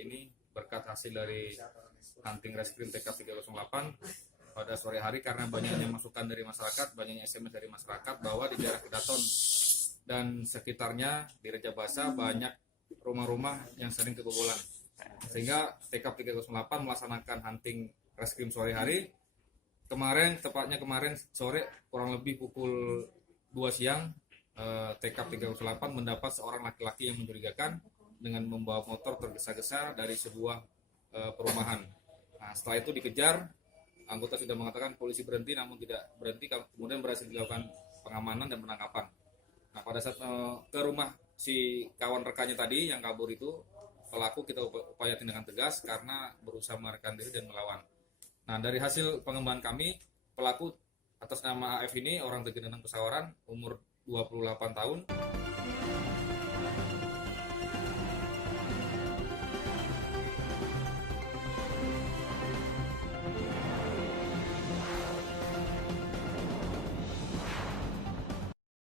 hari ini berkat hasil dari hunting reskrim TK 308 pada sore hari, karena banyaknya masukan dari masyarakat, banyaknya SMS dari masyarakat bahwa di daerah Kedaton dan sekitarnya di Reja Basa banyak rumah-rumah yang sering kebobolan, sehingga TK 308 melaksanakan hunting reskrim sore hari. Tepatnya kemarin sore kurang lebih pukul 2 siang, TK 308 mendapat seorang laki-laki yang mencurigakan dengan membawa motor tergesa-gesa dari sebuah perumahan. Nah, setelah itu dikejar, anggota sudah mengatakan polisi berhenti, namun tidak berhenti, kemudian berhasil dilakukan pengamanan dan penangkapan. Nah, pada saat ke rumah si kawan rekannya tadi yang kabur itu, pelaku kita upaya tindakan tegas karena berusaha melarikan diri dan melawan. Nah, dari hasil pengembangan kami, pelaku atas nama AF ini orang Tegeneneng Pesawaran, umur 28 tahun.